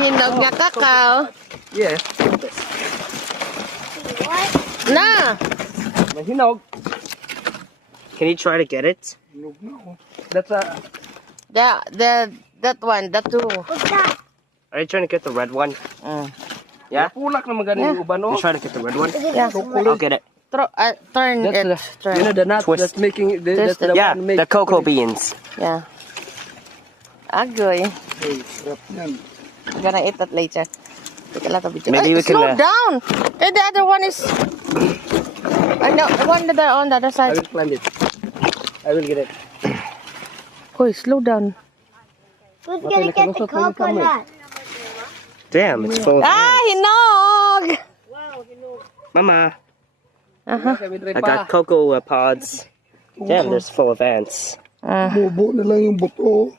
hinog nga kakao. Yeah. What? Na. May hinog. Can you try to get it? Hinog na oh. That's a... That one, that two. What's that? Are you trying to get the red one? Yeah? Pulak na magaling yung uban You oh. trying to get the red one? Yeah. I'll get it. Turn it. Turn. You know the nut Twist. that's making... That's the Yeah, one make the cocoa beans. Yeah. Agoy. Hey, sarap yan. I'm gonna eat that later. Take a lot of video. Maybe we can, slow down. Hey, the other one is. No, the one that on the other I side. will plant it. I will get it. Hoy, slow down. Who's gonna get the coconut? Damn, it's full of Ah, hinog. Mama, Uh-huh. I got cocoa pods. Damn, there's full of ants. Bubo na lang yung buto.